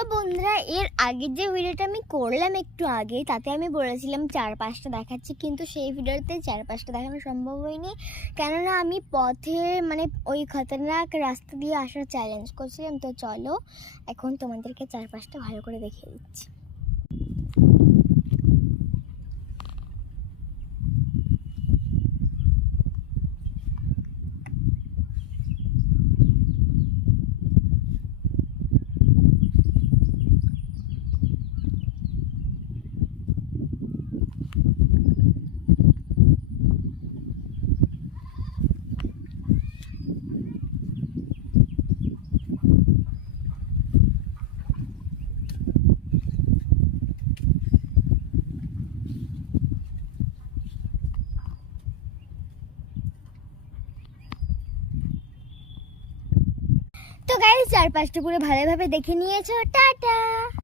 তো বন্ধুরা, এর আগে যে ভিডিওটা আমি করলাম একটু আগে, তাতে আমি বলেছিলাম চারপাশটা দেখাচ্ছি, কিন্তু সেই ভিডিওতে চারপাশটা দেখানো সম্ভব হয়নি, কেননা আমি পথে ওই খতরনাক রাস্তা দিয়ে আসার চ্যালেঞ্জ করছিলাম। তো চলো এখন তোমাদেরকে চারপাশটা ভালো করে দেখিয়ে দিচ্ছি। তো গাইস, চারপাশটা পুরো ভালোভাবে দেখে নিয়েছো, টাটা।